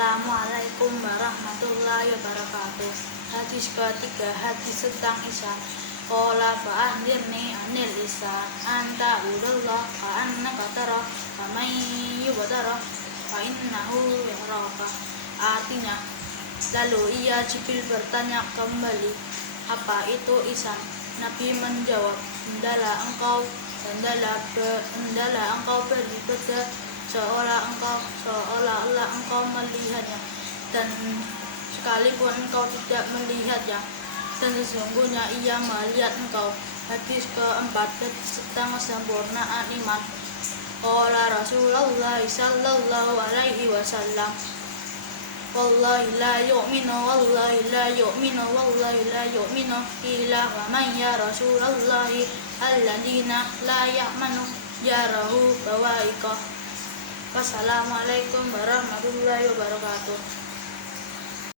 Assalamualaikum warahmatullahi wabarakatuh. Hadis ketiga, hadis tentang Isa. Qala fa'anzirni anil Isa anta udullah fa annaka tara fa man yubtara fa innahu yaraka. Artinya, lalu ia Jibril bertanya kembali, apa itu ihsan? Nabi menjawab, hendaklah engkau beribadah seolah-olah engkau melihatnya, dan sekalipun engkau tidak melihatnya, dan sesungguhnya ia melihat engkau. Hadis keempat, tentang kesempurnaan iman. Qala Rasulullah sallallahu alaihi wasallam, wallahi la yu'minu qila wa man ya Rasulullah alladina la ya'manu jarahu bawa'iqah. Wassalamualaikum warahmatullahi wabarakatuh.